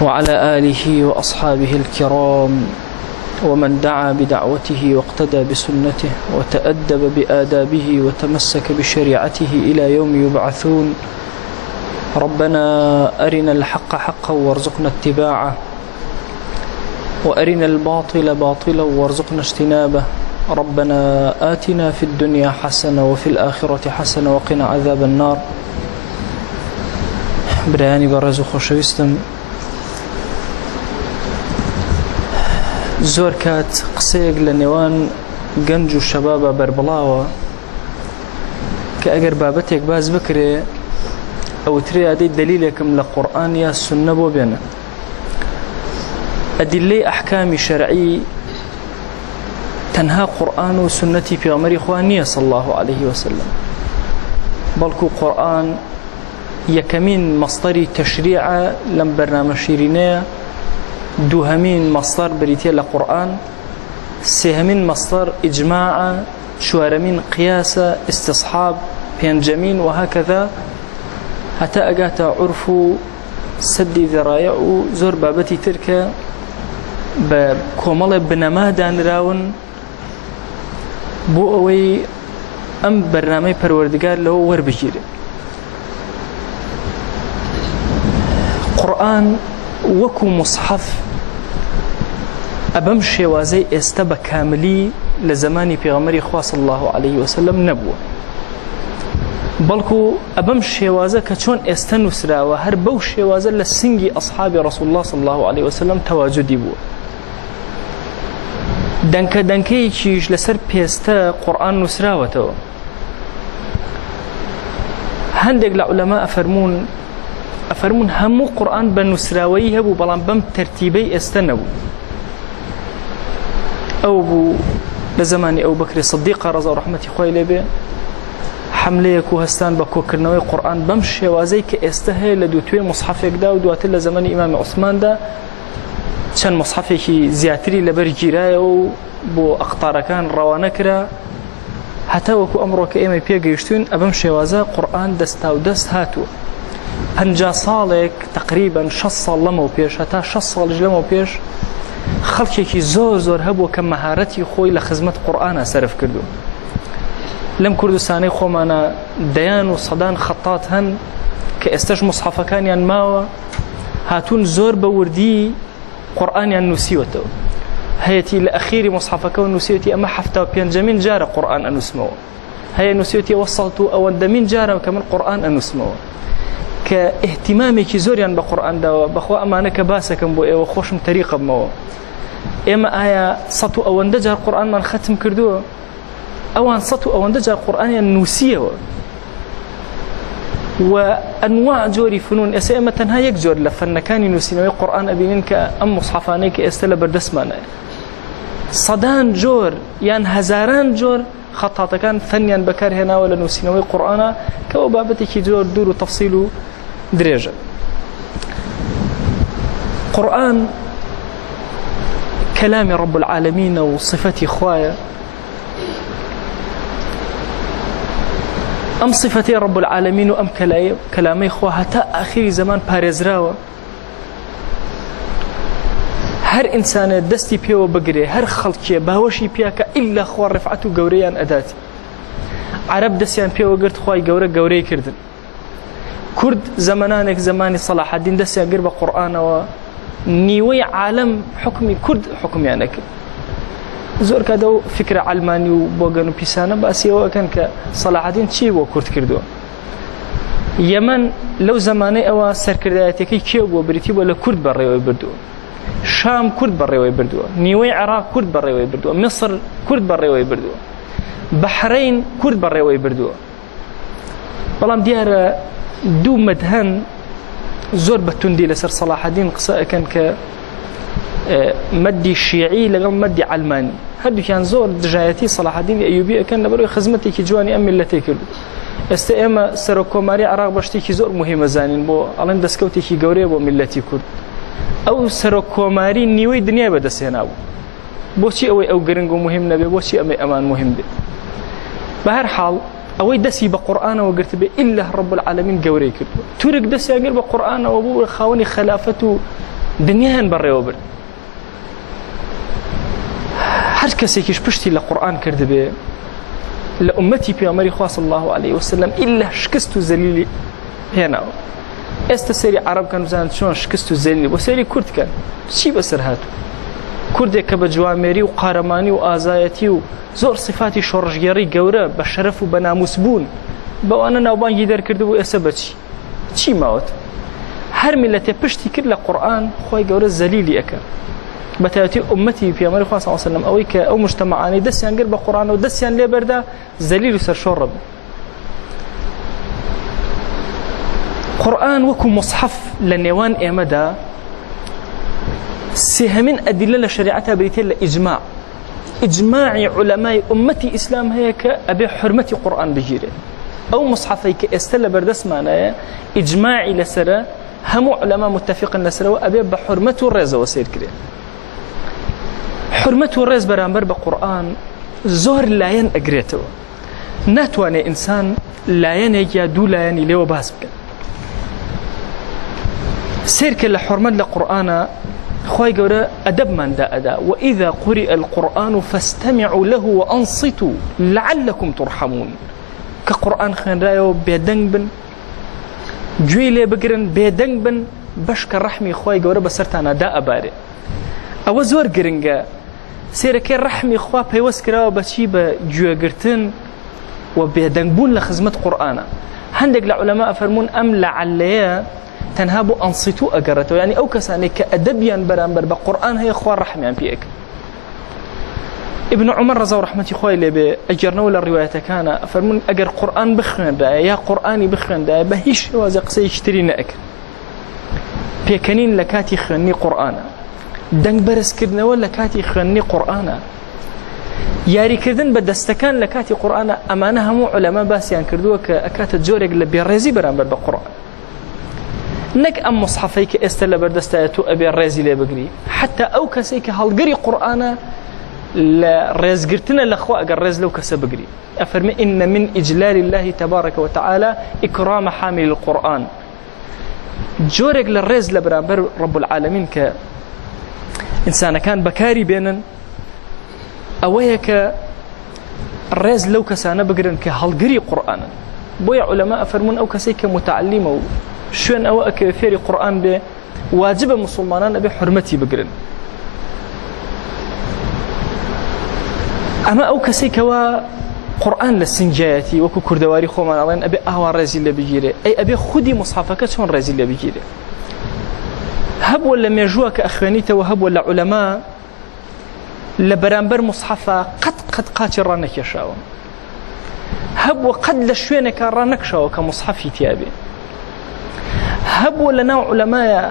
وعلى آله وأصحابه الكرام ومن دعا بدعوته واقتدى بسنته وتأدب بآدابه وتمسك بشريعته إلى يوم يبعثون. ربنا أرنا الحق حقا وارزقنا اتباعه وأرنا الباطل باطلا وارزقنا اجتنابه. ربنا آتنا في الدنيا حسنة وفي الآخرة حسنة وقنا عذاب النار. برایانی بەڕێز و خۆشەویستم، زۆر کات قسەیەک لە نێوان گەنج و شەبابە بەربڵاوە کە ئەگەر بابەتێک باز بکرێ ئەوترێ ئادەی دەلیلێکم لە قورئان یا سونە بۆ بێنە. ئەدیلەی ئەحکامی شەرعی تەنها قورئان و سونەتی پێغەمبەری خوا نییە صلی الله عليه وسلم، بەڵکو قورئان یەکەمین مەصدەری تەشریعە لەم بەرنامە شیرینەیە، دووهەمین مەصدەر بریتیە لە قورئان، سێهەمین مەصدەر ئیجماعە، چوارەمین قیاسە، ئیستصحاب، پێنجەمین وهەکەذا هەتا ئەگاتە عورف و سەدی ذەرایع و زۆر بابەتی تر کە بە کۆمەڵێ بنەما دانراون بۆ ئەوەی ئەم بەرنامەی پەروەردگار لەوە وەربگیرێت. قورئان وەکو مصحف ئەبەم شێوازەی ئێستا بە کاملی لە زمانی پێغەمبەری خوا صلی الله عليه وسلم نەبووە، بەڵکو ئەبەم شێوازە کە چۆن ئێستا نووسراوە هەر بەو شێوازە لە سنگی ئەصحابی ڕەسوول الله صلی الله عليه وسلم تەواجودی بووە. دەنکە دەنکەیەکیش لەسەر پێستە قورئان نووسراوەتەوە. هەندێک لە عولەما ئەفەرمون هەموو قورئان بە نووسراوەیی هەبوو، بەڵام بەم تەرتیبەی ئێستا نەبوو. ئەو بوو لە زمانی ئەو بەکری سدیقە ڕەزا و ڕەحمەتی خوای لێبێ حملەیەک و هەستان بە کۆکردنەوەی قورئان بەم شێوازەی کە ئێستا هەیە لە دووتوێ مصحفێکدا و دواتر لە زمانی ئیمامی عوسماندا چەند مصحفێکی زیاتری لەبەر گیرایە و بۆ ئەقتارەکان ڕەوانە کرا، هەتا وەکو ئەمڕۆ کە ئێمە پێگەیشتوین ئەبەم شێوازە قورئان دەستا و دەست هاتووە. 50 ساڵێک تقریبا 6 ساڵ لەمەوە پێش هەتا 6 ساڵش لەمەوە پێش خەڵکێکی زۆر هەبووە کە مەهارەتی خۆی لە خزمەت قورئانە سەرف کردو. لەم کوردستانەی خۆمانە دەیان و سەدان خەتات هەن کە ئێستاش مصحفەکانیان ماوە، هاتوون زۆر بە وردی قورئانیان نووسیوەتەوە. هەیەی لە ئەخیری مصحفەکە نووسیوەتی ئەمە 75مین جارە قورئان ئەنووسمەوە، هەیە نووسیوەتی ئەوە 100مین جارە کە من قورئان ئەنووسمەوە، کە اهتیمامێکی زۆریان بە قورئان داوە. بەخوا ئەمانە کە باسەکەم بۆ ئێوە خۆشم تەریقە بمەوە. ئێمە ئایا 100 جار قورئانمان ختم کردووە؟ ئەوان 100 جار قورئانیان نووسیەوە و ئەنواع جۆری فنون. ئێستا ئێمە تەنها یەک جۆر لە فەنەکانی نووسینەوەی قورئان ئەبینین کە ئەم مصحفانەی کە ئێستا لە بەردەستمانەیە سەدان جۆر یان هەزاران جۆر خەتاتەکان فەنیان بەکارهێناوە لە نووسینەوەی قورئانە کە ئەو بابەتێکی زۆر دوور و تەفسیل و درێژە. قورئان کەلامی رب العالمین و صفەتی خوایە. ئەم صفەتەی رب العالمین و ئەم کەلامەی خوا هەتا ئاخری زەمان پارێزراوە. هەر ئینسانە دەستی پێوە بگرێ، هەر خەڵکیە باوەشی پیاکە ئیلا خوا ڕفعەت و گەورەیان ئەداتی. عەرەب دەستیان پێوە گرت، خوای گەورە گەورەی کردن. کورد زەمانانێک زەمانی سەلاح الدین دەستیان گر بە قورئانەوە، نیوەی عالەم حکمی کورد حکمیان نەکرد. زۆر کاتە و فکرە عەلمانی و بۆگەن و پیسانە باسیەوە ئەکەن کە سەلاح الدین چی بۆ کورد کردووە. یەمەن لەو زەمانەی ئەوە سەرکردایەتەکەی کێ بووە؟ بریتی بووە لە کورد بەڕێوەی بردووە. شام کورد بەڕێوەی بردووە، نیوەی عێراق کورد بەڕێوەی بردووە، میسر کورد بەڕێوەی بردووە، بەحرەین کورد بەڕێوەی بردووە. بەڵام دیارە دوو مەدهەن زۆر بەتوندی لەسەر سەلاح الدین قسە ئەکەن کە مەدی شیعی لەگەڵ مەدی عەلمانی، هەردووکیان زۆر دژایەتی سەلاح الدین ئەیوبی ئەکەن لەبەرەوەی خزمەتێکی جوانی ئەم میلەتەی کردو. ئێستا ئێمە سەرۆکۆماری عێراق بە شتێکی زۆر موهیمە زانین، بۆ ئەڵێن دەستکەوتێکی گەورەیە بۆ میلەتی کورد. ئەو سەرۆکۆماری نیوەی دنیای بەدەستهێنابوو. بۆچی ئەوەی ئەو گرنگ و مهم نەبێ؟ بۆچی ئەمەی ئەمان مهم بێ؟ بە هەر حاڵ ئەوەی دەستی بە قورئانەوە گرت بێ ئیلا رب العالمین گەورەی کردووە. تورک دەستیان کرد بە قورئانەوە بوو خاوەنی خەلافەت و دنیایان بەڕێوە برد. هەر کەسێکیش پشتی لە قورئان کردبێ لە ئومەتی پێغەمبەری خوا صلی الله عليه وسلم ئیلا شکست و زەلیلی هێناوە. ئێستا سەیری عەرەب کەن بزانن چۆن شکست و زەلیلی، بۆ سەیری کورد کەن چی بەسەر هاتوو. کوردێک کە بە جوامێری و قارەمانی و ئازایەتی و زۆر صفاتی شۆڕژگەڕی گەورە بە شەرەف و بە ناموس بوون بەوانە ناوبانگی دەرکردبوو، ئێستا بەچی چی ماوەت؟ هەر میلەتێ پشتی کرد لە قورئان خۆی گەورە زەلیلی ئەکە. بەتایبەتی ئومەتی پێغەمبەری خوا صلی الله علیه و سلم ئەوەی کە ئەو مجتەمەعانەی دەستیان کرد بە قورئان و دەستیان لێ بەردا زەلیل و سەرشۆڕ بوو. قورئان وەکو مصحف لە نێوان ئێمەدا سێهەمین ئەدلە لە شەریعەتا بریتێ لە ئیجماع. ئیجماعی عولەمای ئومەتی ئیسلام هەیە کە ئەبێ حورمەتی قورئان بگیرێ. ئەو مصحفەی کە ئێستا لە بەردەستمانەیە ئیجماعی لەسرە، هەموو عولەما متفقن لەسەرەوە ئەبێ بە حورمەت و ڕێزەوە سیرکرێ. حرمەت و ڕێز بەرامبەر بە قورئان زۆر لایەن ئەگرێتەوە، ناتوانێت ئینسان لایەنێک یا دوو لایەنی لێوە باس بکەن. سیرکە لە حرمەت لە قورئانە خوای گەورە ئەدەبماندا ئەدا وإذا قرئ القرآن فاستمعوا له وأنصتوا لعلكم ترحمون. کە قورئان خوێنرایەوە بێدەنگ بن، گوێی لێ بگرن، بێدەنگ بن، بەش کە ڕەحمی خوای گەورە بەسەرتانە دا ئەبارێ. ئەوە زۆر گرنگە. سێرەکەی ڕەحمی خوا پەیوەست کراوە بەچی؟ بە گوێگرتن و بێدەنگبوون لە خزمەت قورئانە. هەندێک لە عولەما ئەفەرمون ئەم لەعەلەیە تەنها بۆ ئەنصیتو ئەگەڕێتەوە، یعنی ئەو کەسانێک کە ئەدەبیان بەرامبەر بە قورئان هەیە خوا ڕەحمیان پێیەکە. ابن عمر ڕەزا و ڕەحمەتی خوای لێبێ ئەگەرنەوە لە ڕیوایەتەکانە ئەفەرمون ئەگەر قورئان بخوێندایە یا قورئانی بخوێندایە بە هیچ شێوازە قسەیەکی تری نەئەکرد. پێکەنین لە کاتی خوێندنی قورئانە، دەنگ بەرزکردنەوە لە کاتی خوێندنی قورئانە، یاریکردن بە دەستەکان لە کاتی قورئانە. ئەمانە هەموو عولەما باسییان کردووە کە ئەکاتە جۆرێک لە بێڕێزی بەرامبەر بە قورئان. نەک ئەم مصحفەی کە ئێستا لە بەردەستایە تۆ ئەبێ ڕێزی لێ بگری، حتا ئەو کەسێک کە هەڵگەری قورئانە لە ڕێزگرتنە لەخوا ئەگەر ڕێز لەو کەسە بگری. ئەفەرمێ إن من إجلال الله تبارك وتعالى إكرام حامل القرآن. جۆرێک لە ڕێز لە بەرامبەر رب العالمین کە ئینسانەکان بەکاری بێنن ئەوەیە کە ڕێز لەو کەسانە بگرن کە هەڵگری قورئانن. بۆیە عولەما ئەفەرمون ئەو کەسێک کە متعلیمە و شوێن ئەوە ئەکە فێری قورئان بێ واجبە مسلمانان ئەبێ حورمەتی بگرن. ئەمە ئەو کەسێکەوە قورئان لە سنجایەتی وەکو کوردەواری خۆمان ئەڵێن ئەبێ ئاوا ڕێزی لێ بگیرێ. ئەی ئەبێ خودی مصحفەکە چۆن ڕێزی لێ بگیرێ؟ هەبووە لە مێژووە کە ئەخوێنیتەوە، هەبووە لە عولەما لە بەرامبەر مصحفە قەت قاچی ڕانەکێشاوە، هەبووە قەت لە شوێنێکە ڕانەکشاوە کە مصحفی تیابێ، هەبووە لە ناو عولەمایە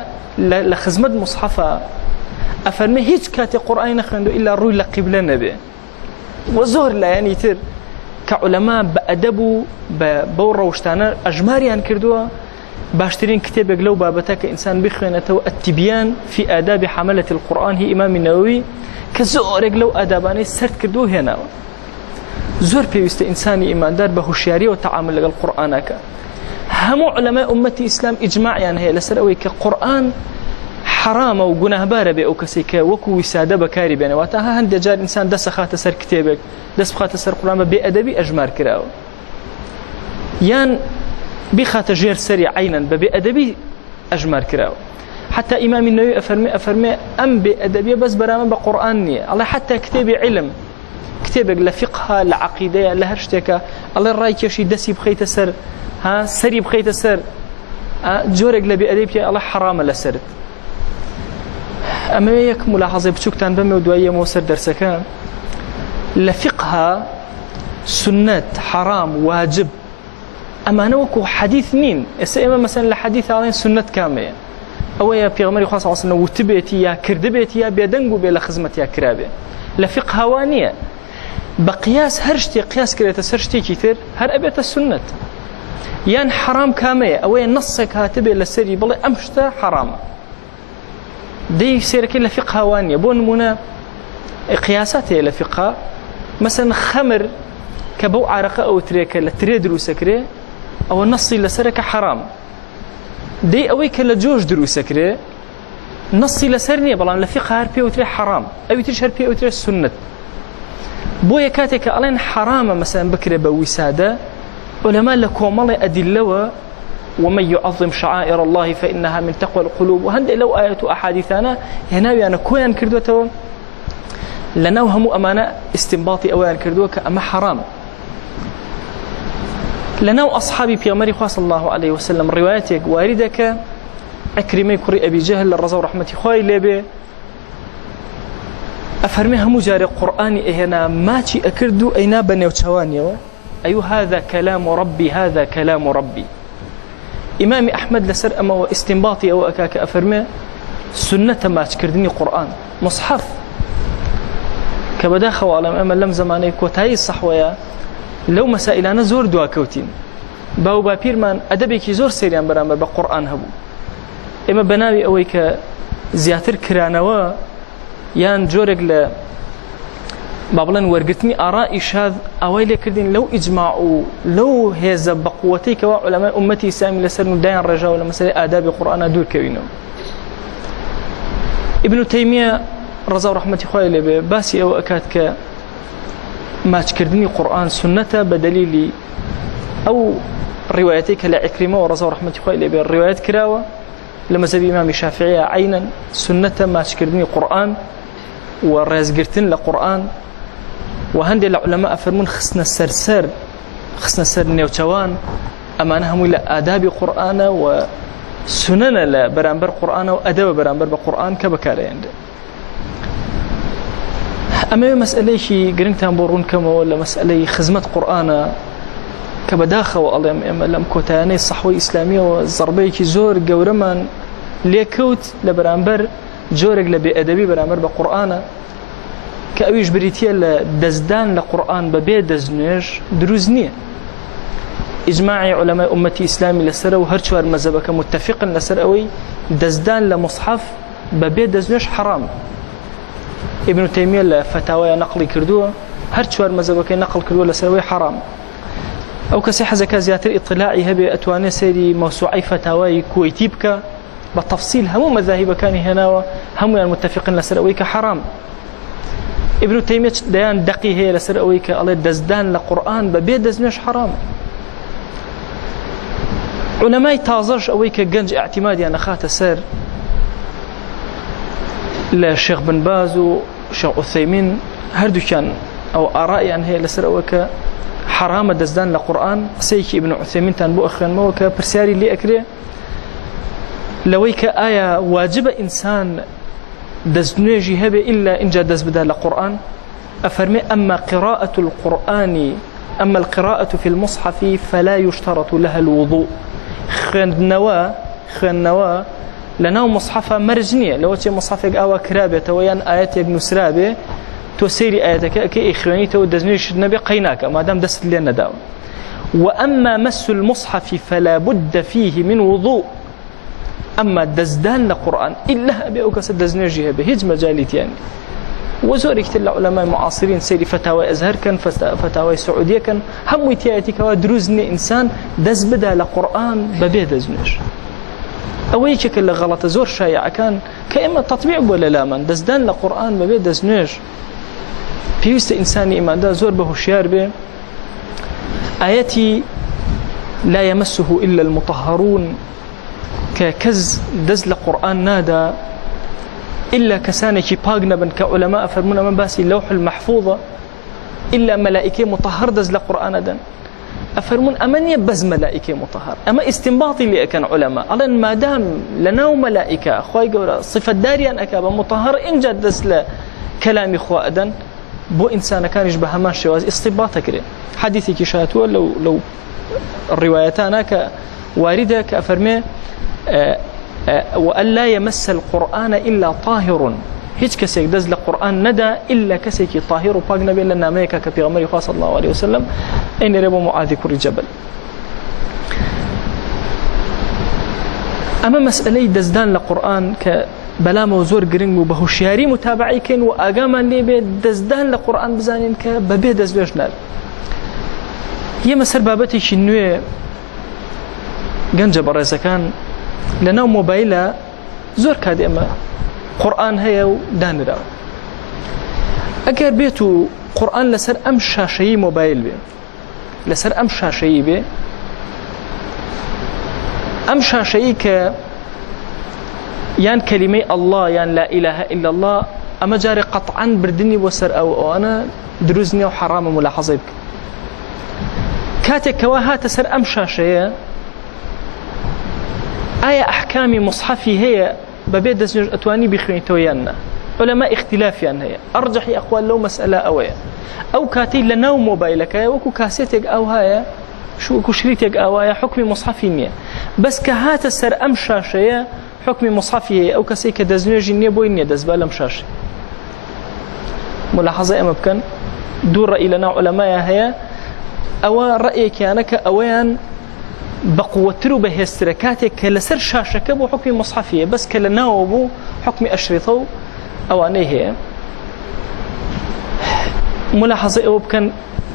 لە خزمەت مصحفە ئەفەرمێ هیچ کاتێ قورئانی نەخوێندووە ئیلا ڕووی لە قیبلە نەبێ. و زۆر لایەنی تر کە عولەما بە ئەدەب و بەو ڕەوشتانە ئەژماریان کردووە. باشترین کتێبێک لەو بابەتە کە ئینسان بخوێنێتەوە التبیان في آداب حملة القرآن هی ئیمامی نەوەوی کە زۆرێک لەو ئادابانەی سرد کردو هێناوە. زۆر پێویستە ئینسانی ئیماندار بە هوشیاریەوە تەعامل لەگەڵ قورئانەکە. هەموو عولەمای ئومەتی ئیسلام ئیجماعیان هەیە لەسەر ئەوەی کە قورئان حرامە و گوناهبارە بێ ئەو کەسێک کە وەکو ویسادە بەکاری بێنەوە. تا هەندێک جار ئینسان دەست خاتە سەر کتێبێک، دەست بخاتە سەر قورئان بە بێئەدەبی ئەژمار کراوە، یان بخاتە ژێر سەری عینەن بە بێئەدەبی ئەژمار کراوە. حتا ئیمامی نەووی ئەفەرمێ ئەم بێئەدەبیە بەس بەرامبەر بە قورئان نییە. ئەڵێ حتا کتێبی علم، کتێبێک لە فقها، لە عەقیدەیە، لە هەر شتێکە، ئەڵێ ڕای کێشی دەستی بخەیتە سەر، سەری بخەیتە سەر، جۆرێک لە بێئەدەبی ئەڵێ حرامە لەسەرت. ئەمە یەک ملاحەزەی بچووکتان بەمێ و دوای ئەمەوە سەر دەرسەکە. لە فقها سنەت، حرام، واجب ئەمانە وەکو حەدیث نین. ئێستا ئێمە مەسەن لە حەدیث ئاڵێن سنەت کامەیە؟ ئەوەیە پێغەمبەری خوا صلی الله علیه و سلم وتبێتی یا کردبێتی یا بێدەنگ و بێ لە خزمەت یا کرابێ. لە فقها وا نییە. بە قیاس هەر شتێک قیاس کرێتە سەر شتێکی تر هەر ئەبێتە سنەت. یان حرام کامەیە؟ ئەوەیە نەسێک هاتبێ لەسەری بڵێ ئەم شتە حرامە. دەی سێرەکەی لە فقها وا نییە. بۆ نمونە قیاسات هەیە لە فقها، مەسەن خەمر کە بەو عارەقە ئەوترێکە لە ترێ دروسەکرێ ئەوە نەسی لەسەرەکە حرام. دەی ئەوەی کە لە جۆش دروسەکرێ نصي لسرني بلان لفقه هر بيوتري حرام أو تريش هر بيوتري السنة بويا كاتك ألين حرام مثلا بكرة بوسادة علماء لكومال أدلة ومن يعظم شعائر الله فإنها من تقوى القلوب وهند لو آيات أحاديثنا هنا أنا كوين كردوته لنوهم أمانة استنباطي أوان كردوك أما حرام لنو أصحابي بيامري صلى الله عليه وسلم رواياتك واردك أكرمي كري أبي جهل الرضا ورحمة خوي لبي أفرميها مجاري قرآني هنا ماشي أكردو أينا بني وشوانيو أي هذا كلام ربي هذا كلام ربي إمام أحمد لسر أما واستنباطي أو أكاك أفرمي سنة ما تكردني قرآن مصحف كبداخة وعلم أما لم زمانيك وتاي الصحوية لو مسائلنا زور دوا كوتين باو بابيرمان أدبيكي زور سيريان برامبر بقرآن هبو إما بناوي أويك زياتر كرانوا يان جورك ل بابلن ورقتني آراء شاذ أويلي كردين لو إجماعوا لو هذا بقوتي كوا علماء أمتي سامي لسر داين رجاء ولا مسألة آداب القرآن دور كوينو ابن تيمية رضا ورحمة خوالي باسي أو أكاد ما تكردني قرآن سنة بدليل أو روايتك لعكرمة ورضا ورحمة خوالي بالروايات كراوة لما زبي إمام الشافعي عينا سنة ما تكردني قرآن ورازقرتن لقرآن وهندي العلماء فرمون خصنا السرسر خصنا السر نيوتوان أمانهم إلى آداب قرآن وسنن لبرامبر قرآن وأداب برامبر بقرآن كبكاري عنده أما مسألة شيء قرنتها بورون كما ولا مسألة خدمة قرآن كبداخة والله لم كوتاني الصحوة الإسلامية والضربية زور جورمان ليكوت لبرامبر جورج لبي أدبي برامبر بقرآن كأويش بريتيا لدزدان لقرآن ببيت دزنيش دروزنية إجماعي علماء أمتي إسلامي لسر وهرشوار مذهبك متفق لسر أوي دزدان لمصحف ببيت دزنيش حرام ابن تيمية لفتاوى نقل كردوه هرشوار مذهبك نقل كردوه لسر أوي حرام أو كسيحة زكاة زياتر إطلاعي هبي أتواني سيري موسوعي فتاوى كويتيبك بالتفصيل هم مذاهب كان هنا هم المتفقين لسرأويك حرام ابن تيمية ديان دقي هي لسرأويك الله دزدان لقرآن ببيت دزنيش حرام علماء تازج أويك جنج اعتمادي أنا خات سر للشيخ بن باز وشيخ عثيمين هردو كان أو آرائي أن هي لسرأويك حرام دزدان لقرآن سيكي ابن عثيمين تنبو أخيان موك برسياري اللي أكريه لويك آية واجبة إنسان دزنيجي هبه إلا إن جاء دز بدال القرآن أفرمي أما قراءة القرآن أما القراءة في المصحف فلا يشترط لها الوضوء خن نوا لناو مصحفة مرجنية لو تي مصحفك أو كرابة ويان آيات نسرابة تسيري آياتك كي إخواني تو دزنيج النبي قيناك ما دام دست لنا داو وأما مس المصحف فلا بد فيه من وضوء أما دزدان لقرآن إلا أبي أوكس دزنيجي هبه هج مجاليت يعني وزوري كتير علماء معاصرين سيري فتاوى أزهر كان فتاوى سعودية كان هم يتياتيك ودروزني إنسان دز بدا لقرآن ببيه دزنيج أويك كل غلط زور شايع كان كإما تطبيع ولا لا من دزدان لقرآن ببيه دزنيج بيوست إنساني إما دا زور به شيار به آياتي لا يمسه إلا المطهرون ككز دزل قرآن نادا إلا كسانك باقنا بن كعلماء فرمونا من باسي اللوح المحفوظة إلا ملائكة مطهر دزل قرآن دن أفرمون أمن يبز ملائكة مطهر أما استنباطي اللي كان علماء ألان ما دام لناو ملائكة أخوي قولا صفة داريا أكابا مطهر إن جاد دزل كلامي خوا أدن بو إنسان كان يشبه همان شواز استنباطك كده حديثي كشاتوا لو الروايتان كواردة كأفرمي وألا يمس القرآن إلا طاهر هيج كسيك دز القرآن ندى إلا كسيك طاهر وباق نبي لنا ميكا كبيغمري صلى الله عليه وسلم أين ربو معاذ كري جبل أما مسألة دزدان القرآن كبلا موزور قرنگ وبهوشياري متابعي كين وأقاما لي دزدان القرآن بزانين كببي دزبيش نار هي مسر بابتي شنوية جنجب الرئيسة كان لنا موبايلة زۆر کات ئێمە قورئان هەیە و دانراوە ئەگەر بێت و قورئان لەسەر ئەم شاشەیی مۆبایل بێ لەسەر ئەم شاشەیی بێ ئەم شاشەیی کە یان کەلیمەی الله یان لا إله إلا الله ئەمە جارێ قەطعاً بردنی بۆ سەر ئەوانە دروست نییە و حرامە ملاحەزەی بکە کاتێک کەوا هاتە سەر ئەم شاشەیە ئایا ئەحکامی مصحفی هەیە بەبێ دەستنوێژ ئەتوانی بخوێنیتەوە یان نا علەما اختلافیان هەیە ئەڕجەحی ئەقوال لەو مەسئلە ئەوەیە ئەو کاتەی لە ناو مۆبایلەکەیە وەکو کاسێتێک ئەو هەیە وەکو شریتێک ئاوایە حکمی مصحفی نییە بەس کە هاتە سەر ئەم شاشەیە حکمی مصحفی هەیە ئەو کەسەی کە دەستنوێژی نییە بۆی نییە دەستبا لەم شاشە ملاحەزە ئەمە بکەن دوو ڕەئی لە ناو علەمایە هەیە ئەوە ڕەیەکیانە کە ئەوەیان بەقووەتر و بەهێزترە کاتێک کە لەسەر شاشەکە بۆ حکمی مصحفیە بەس کە لە ناوە بوو حکمی ئەشریتە و ئەوانەی هەیە ملاحەزە ئەوە بکەن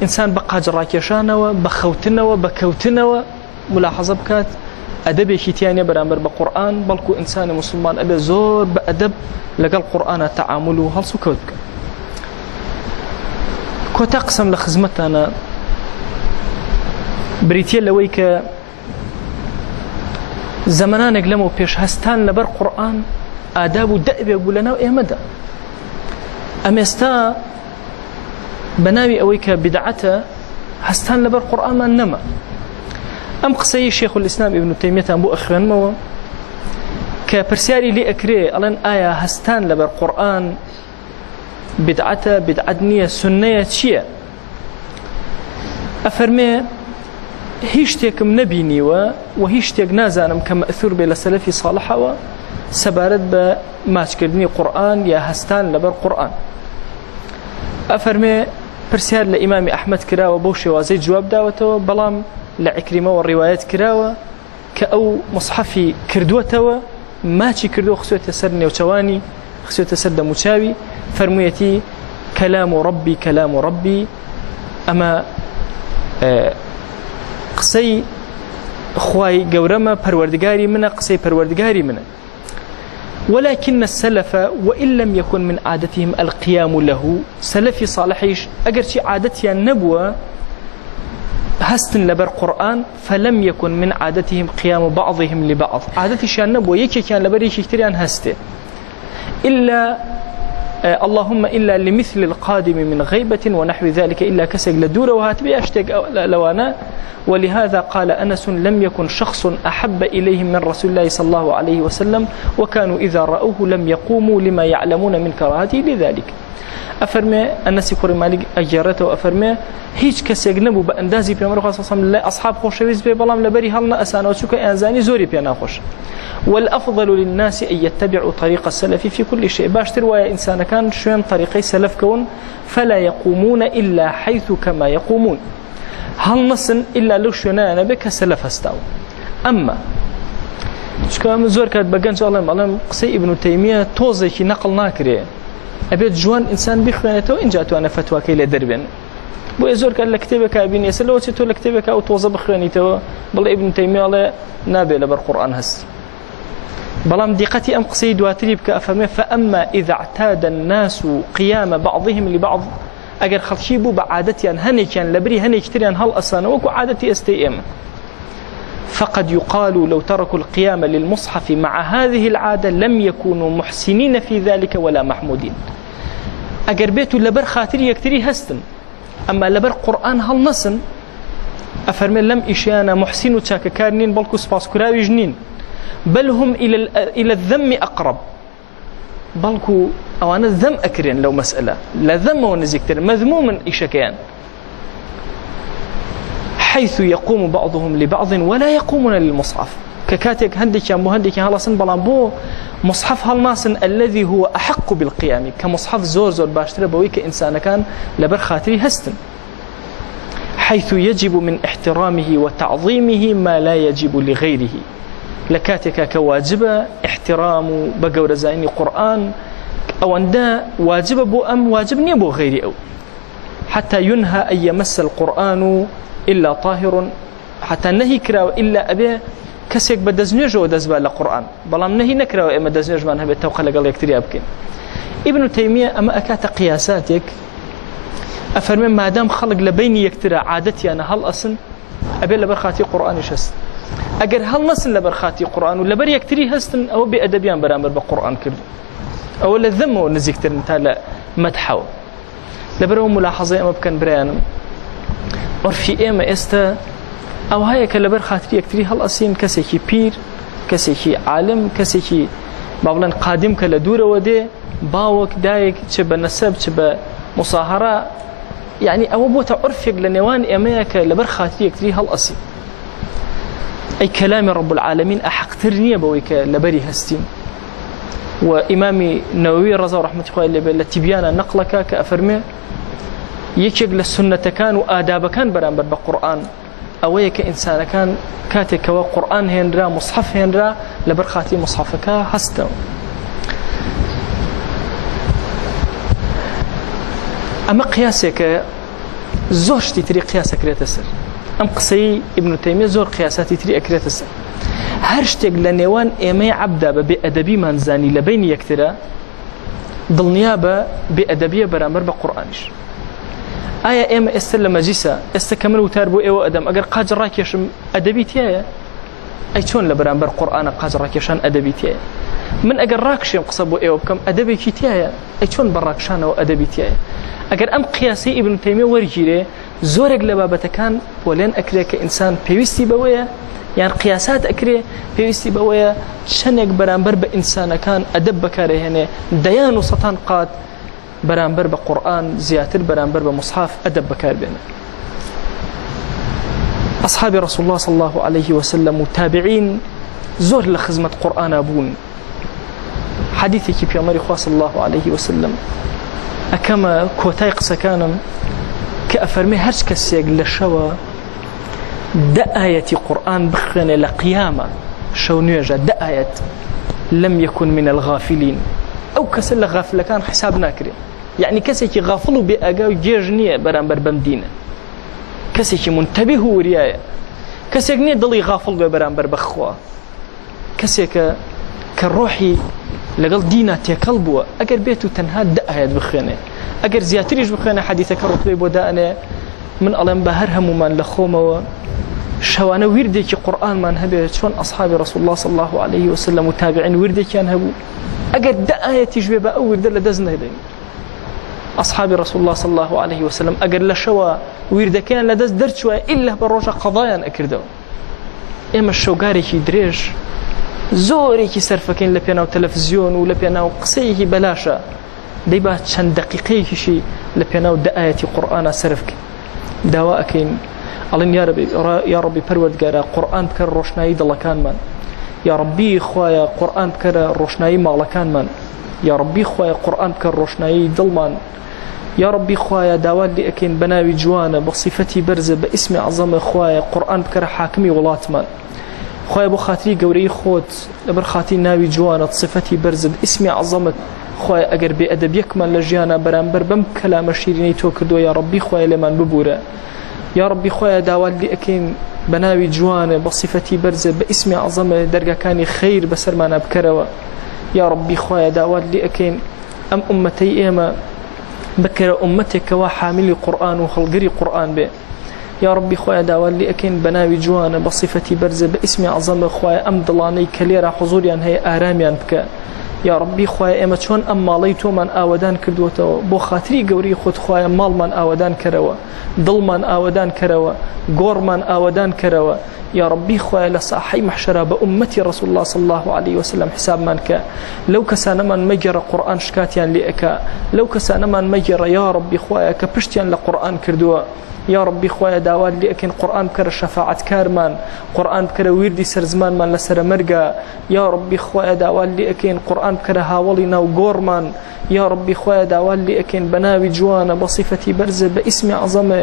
ئینسان بە قاج ڕاکێشانەوە بە خەوتنەوە بە کەوتنەوە ملاحەزە بکات ئەدەبێکی تیانە بەرامبەر بە قورئان بەڵکو ئینسانی موسڵمان ئەبێ زۆر بە ئەدەب لەگەڵ قورئانە تەعامل و هەڵس و کەوت بکەن کۆتا قسەم لە خزمەتانە بریتیە لەوەی کە زەمانانێک لەمەوە پێش هەستان لەبەر قورئان ئاداب و دەبێ بوو لەناو ئێمەدا ئەم ئێستا بەناوی ئەوەی کە بدعەتە هەستان لەبەر قورئانمان نەما ئەم قسەی شێخ الئیسلام ئیبن تەیمیەتان بۆ ئەخوێنمەوە کە پرسیاری لێ ئەکرێ ئەڵێن ئایا هەستان لەبەر قورئان بدعەتە بدعەت نییە سوننەیە چییە ئەفەرمێ هیچ شتێکم نەبینیوە و هیچ شتێک نازانم کە مەئثور بێ لە سەلەفی ساڵحەوە سەبارەت بە ماچکردنی قورئان یا هەستان لەبەر قورئان ئەفەرمێ پرسیار لە ئیمامی ئەحمەد کراوە بەو شێوازەی جواب داوەتەوە بەڵام لە عیکریمەوە ڕیوایەت کراوە کە ئەو مصحفی کردووەتەوە ماچی کردووە خسوێتە سەر نێوچەوانی خسوێتە سەر دەموچاوی فەرموویەتی کەلام ڕەبی کەلام ڕەبی ئەمە قسەی خوای گەورەمە پەروەردگاری منە قسەی پەروەردگاری منە ولكن السلف وإن لم يكن من عادتهم القيام له سلفي صالحيش أجر شي عادتيان نبوة هستن لبر قرآن فلم يكن من عادتهم قيام بعضهم لبعض عادتي شان نبوة يكي كان لبر يكي كتريان هسته إلا اللهم إلا لمثل القادم من غيبة ونحو ذلك إلا كسج لدورة وهاتبي أشتق لوانا ولهذا قال أنس لم يكن شخص أحب إليهم من رسول الله صلى الله عليه وسلم وكانوا إذا رأوه لم يقوموا لما يعلمون من كراهته لذلك أفرمي أنس كوري مالك أجارته وأفرمي هيج كسيق نبو بأندازي بيامر خاصة صلى الله أصحاب خوشويز بي بلام لبري هلنا أسانا وشوك أنزاني زوري بيانا خوش والأفضل للناس أن يتبعوا طريق السلف في كل شيء باشتر ويا إنسان كان شوين طريقي سلف كون فلا يقومون إلا حيث كما يقومون هل نصن إلا لو شونا بك سلف هستاو أما شكام زور كات بقنج الله قصي ابن تيمية توزيكي نقل ناكري أبيت جوان إنسان بيخوانته إن جاتو أنا فتوى كي لدربين بو زور كات لكتبك أبين يسلو تتو لكتبك أو توزى بخوانيته بالله ابن تيمية الله نابي لبر قرآن هست بلام دقتي أم قصي دواتري بك أفهمه فأما إذا اعتاد الناس قيام بعضهم لبعض أجر خلشي بو بعادتي أن هني كان لبري هني كتريان هل أصلا وكو عادتي استيم فقد يقال لو تركوا القيام للمصحف مع هذه العادة لم يكونوا محسنين في ذلك ولا محمودين أجر بيتو لبر خاطري يكتري هستن أما لبر قرآن هل نصن أفرمي لم إشيانا محسن وتشاككارنين بلكو سباس كراوي جنين بل هم إلى الذم أقرب بلكو أوانا الذم أكرين لو مسألة لا ذم ونزيكتر مذموما إشكيان حيث يقوم بعضهم لبعض ولا يقومون للمصحف ككاتك هندك يا مهندك هلاسن بلان بو مصحف هالناسن الذي هو أحق بالقيام كمصحف زور زور باشتر بويك إنسان كان لبر خاطري هستن حيث يجب من احترامه وتعظيمه ما لا يجب لغيره لكاتك كواجبة احترام بقور زيني قرآن أو أندا واجب بو أم واجبني بو غيري أو حتى ينهى أن يمس القرآن إلا طاهر حتى نهي كراو إلا أبي کەسێک بە دەستنوێژەوە دەستبات لە قورئان بەڵام نەهی نەکراوە ئێمە دەستنوێژمان هەبێت تەوقە لەگەڵ یەکتریا بکەین. ئیبن تەیمیە ئەمە ئەکاتە قیاساتێک ئەفەرمێ مادام خەڵک لە بینی یەکترە عادەتیانە هەڵ ئەسن ئەبێ لەبەر خاتی قورئانیش هەست. ئەگەر هەڵ نەسن لەبەر خاتی قورئان و لەبەر یەکتری هەستن ئەوە بێئەدەبیان بەرامبەر بە قورئان کردو، ئەوە لە ذەمەوە نزیکترن تا لە مەدحەوە. لەبەرەوە ملاحەزەی ئەمە بکەن برایانم، عرفی ئێمە ئێستا ئەو هەیە کە لەبەر خاتری یەکتری هەڵ ئەسین کەسێکی پیر، کەسێکی عالم، کەسێکی با بڵێن قادم کە لە دوورەوە دێ، باوەک دایەک چ بە نەسەب چ بە مصاهرە، یعنی ئەوە بۆتە عرفێک لە نێوان ئێمەیە کە لەبەر خاتری یەکتری هەڵ ئەسین. ئەی کەلامی ڕەب العالەمین ئەحەقتر نییە بەوەی کە لەبەری هەستین. و ئیمامی نەوەوی ڕەزا و ڕەحمەتی خوای لێبێ لە تیبیانە نەقڵەکە کە ئەفەرمێ یەکێک لە سنەتەکان و ئادابەکان بەرامبەر بە قورئان ئەوەیە کە ئینسانەکان کاتێکەوە قورئان هێنرا مصحف هێنرا لەبەر خاتی مصحفەکە هەستەوە. ئەمە قیاسێکە زۆر شتی تری قیاس ئەکرێتە سەر. ئەم قسەی ئیبن تەیمیە زۆر قیاساتی تری ئەکرێتە سەر. هەر شتێک لە نێوان ئێمەی عەبدا بە بێئەدەبیمان زانی لە بینی یەکترە دڵنیا بە بێئەدەبیە بەرامبەر بە قورئانیش. ئایا ئێمە ئێستا لە مەجلیسە ئێستا کە من وتار بۆ ئێوە ئەدەم ئەگەر قاج ڕاکێشم ئەدەبی تایە؟ ئەی چۆن لە بەرامبەر قورئانە قاج ڕاکێشان ئەدەبی تایە؟ من ئەگەر ڕاکشێم قسە بۆ ئێوە بکەم ئەدەبێکی تایە؟ ئەی چۆن بە ڕاکشانەوە ئەدەبی تایە؟ ئەگەر ئەم قیاسی ئیبن تەیمیە وەرگیرێ زۆرێک لە بابەتەکان بۆ لێن ئەکرێ کە ئینسان پێویستی بەوەیە، یان قیاسات ئەکرێ پێویستی بەوەیە چەندێک بەرامبەر بە ئینسانەکان ئەدەب بەکارهێنێ دەیان و سەتان قات بەرامبەر بە قورئان زیاتر بەرامبەر بە مصحف ئەدەب بەکاربێنێ. ئەصحابی ڕەسوڵ الله صلی الله عليه وسلم و تابعین زۆر لە خزمەت قورئانە بوون. حەدیثێکی پێغەمبەری خوا صلی الله عليه وسلم ئەکەمە کۆتای قسەکانم کە ئەفەرمێ هەر کەسێک لە شەوە دە ئایەتی قورئان بخوێنێ لە قیامە شەو نوێژە دە ئایەت لەم یەکون من الغافلین، ئەو کەسە لە غافلەکان حساب ناکرێ. یعنی کەسێکی غافڵ و بێ ئاگا و گێژ نییە بەرامبەر بەم دینە، کەسێکی منتەبیه و وریایە، کەسێک نییە دڵی غافڵ بێ بەرامبەر بەخوا، کەسێکە کە ڕۆحی لەگەڵ دینە تێکەڵ بووە ئەگەر بێت و تەنها دە ئایەت بخوێنێ، ئەگەر زیاتریش بخوێنێ حەدیثەکە ڕوتبەی بۆ دائنێ من ئەڵێم بە هەر هەمومان لە خۆمەوە شەوانە وردێکی قورئانمان هەبێت چۆن ئەصحابی ڕەسوڵ الله صلی الله عليه وسلم و تابعین وردێکیان هەبوو، ئەگەر دە ئایەتیش بێ بە ئەو وردە لە دەست نەدەین. ئەصحابی ڕەسوڵ الله صلی الله عليه وسلم ئەگەر لە شەوە وردەکەیان لە دەست دەرچووە ئیلا بە ڕۆژە قەضایان ئەکردەوە. ئێمە شەوگارێکی درێژ زۆرێکی سەرفەکەین لە پێناو تەلەڤیزیۆن و لە پێناو قسەیەکی بەلاشە، دەی با چەند دەقیقەیەکیشی لە پێناو دە ئایەتی قورئانە سەرفکەین، داوا ئەکەین ئەڵێن یا ڕەبی پەروەردگارە قورئان بکە ڕۆشنایی دڵەکانمان، یا ڕەبی خوایە قورئان بکەرە ڕۆشنایی ماڵەکانمان، یا ڕەبی خوایە قورئان بکە ڕۆشنایی دڵمان، یا ڕەبی خوایە داوات لێ ئەکەین بە ناوی جوانە بە صیفەتی بەرزە بە ئیسمی عەزەمە خوایە قورئان بکەرە حاکمی وڵاتمان، خوایە بۆ خاتری گەورەی خۆت لەبەر خاتی ناوی جوانت صفەتی بەرزت ئیسمی عەزەمت خوایە ئەگەر بێئەدەبیەکمان لە ژیانە بەرامبەر بەم کەلامە شیرینەی تۆ کردووە یا ڕەبی خوایە لێمان ببورە، یا ڕەبی خوایە داوات لێ ئەکەین بە ناوی جوانە بە صیفەتی بەرزە بە ئیسمی عەزەمە دەرگاکانی خەیر بەسەرمانە بکەرەوە، یا ڕەبی خوایە داوات لێ ئەکەین ئەم ئومەتەی ئێمە بکەرە ئومەتێکەوە حاملی قورئان و هەڵگری قورئان بێ، یا ڕەبی خوایە داوات لێ ئەکەین بە ناوی جوانە بە صیفەتی بەرزە بە ئیسمی عەزەمە خوایە ئەم دڵانەی کە لێرە حوزوریان هەیە ئارامیان بکە، یا ڕەبی خوایە ئێمە چۆن ئەم ماڵەی تۆمان ئاوەدان کردووەتەوە بۆ خاتری گەورەی خۆت خوایە ماڵمان ئاوەدان کەرەوە، دڵمان ئاوەدان کەرەوە، گۆڕمان ئاوەدان کەرەوە، یا ڕەبی خوایە لە ساحەی مەحشەرا بە ئومەتی ڕەسوڵ الله صلی الله عليه وسلم حسابمان کە، لەو کەسانەمان مەگێڕە قورئان شکاتیان لێ ئەکا، لەو کەسانەمان مەگێڕە یا ڕەبی خوایە کە پشتیان لە قورئان کردووە، یا ڕەبی خوایە داوات لێ ئەکەین قورئان بکەرە شەفاعەتکارمان، قورئان بکەرە ویردی سەرزمانمان لەسەر مەرگە، یا ڕەبی خوایە داوات لێ ئەکەین قورئان بکەرە هاوڵی ناو گۆڕمان، یا ڕەبی خوایە داوات لێ ئەکەین بە ناوی جوانە بە صیفەتی بەرزە بە ئیسمی عەزەمە،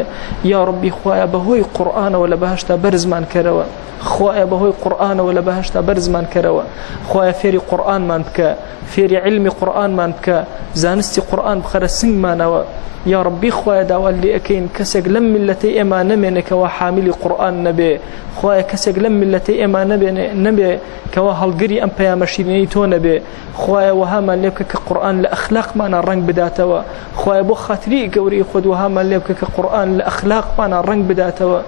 یا ڕەبی خوایە بەهۆی قورئانەوە لە بەهەشتا بەرزمان کەرەوە، خوایە بەهۆی قورئانەوە لە بەهەشتا بەرزمان کەرەوە، خوایە فێری قورئانمان بکە، فێری علمی قورئانمان بکە، زانستی قورئان بخەرە سنگمانەوە، يا ربي خويا داوال لي أكين كسك لم ملتي إما نمين كوا حامل قرآن نبي خويا كسك لم ملتي إما نبي كوا هالقري أم بيا مشيني تو نبي خويا وهما ليبك كقرآن لأخلاق ما نرنج بداتوا خويا بو خاطري قوري خد وهما ليبك كقرآن لأخلاق ما نرنج بداتوا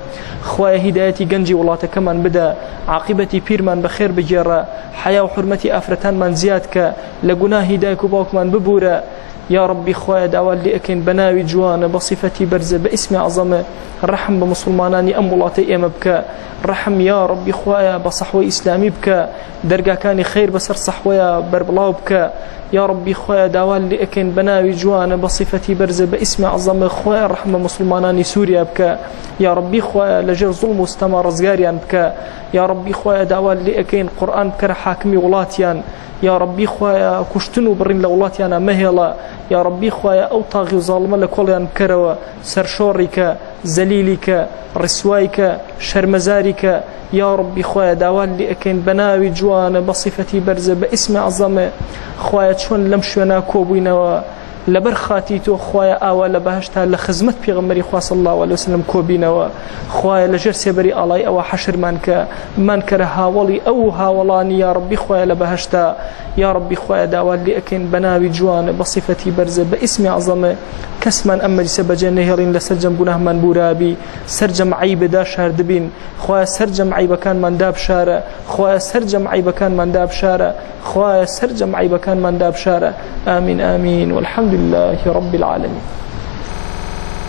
خويا هدايتي جنجي ولاته كمان بدا عاقبتي بيرمان بخير بجرة حياة وحرمتي أفرتان من زيادك لجناه هدايك وباك من ببورة يا ربي خويا داوال لي أكين بناوي جوان بصفتي برزة باسم عظمة رحم بمسلماناني أمولاتي أمبك رحم يا ربي خويا بصحوي إسلامي بك درجة كان خير بسر صحويا بربلاو بك يا ربي خويا داوال لي أكين بناوي جوان بصفتي برزة باسم عظمة خويا رحم مسلماناني سوريا بك يا ربي خويا لجر ظلم واستمر رزقاريان بك يا ربي خويا داوال لي أكين قرآن بك حاكمي ولاتيان يا ربي خويا كشتنو برين لولاتيانا مهلا يا ربي خويا أو طاغي ظالم لكوليان بكروا سرشورك زليلك رسوايك شرمزارك يا ربي خويا داوال لي أكين بناوي جوان بصفتي برزة باسم عظمة خويا شون لمشونا كوبينا لبرخاتي تو خويا آوا لبهشتها لخزمت بيغمري خواه صلى الله عليه وسلم كوبينا خويا لجرسي بري الله أو حشر منك هاولي أو هاولاني يا ربي خويا لبهشتها يا ربي خويا داوال لي أكين بناوي جوان بصفتي برزة باسم عظمة كسمان أمري سبجان نهرين لسرجم بناه من بورابي سرجم عيب دا شهر دبين خويا سرجم عيب كان من داب شارع خويا سرجم عيب كان من داب شارع خويا سرجم عيب كان من داب شارع آمين آمين والحمد لله رب العالمين.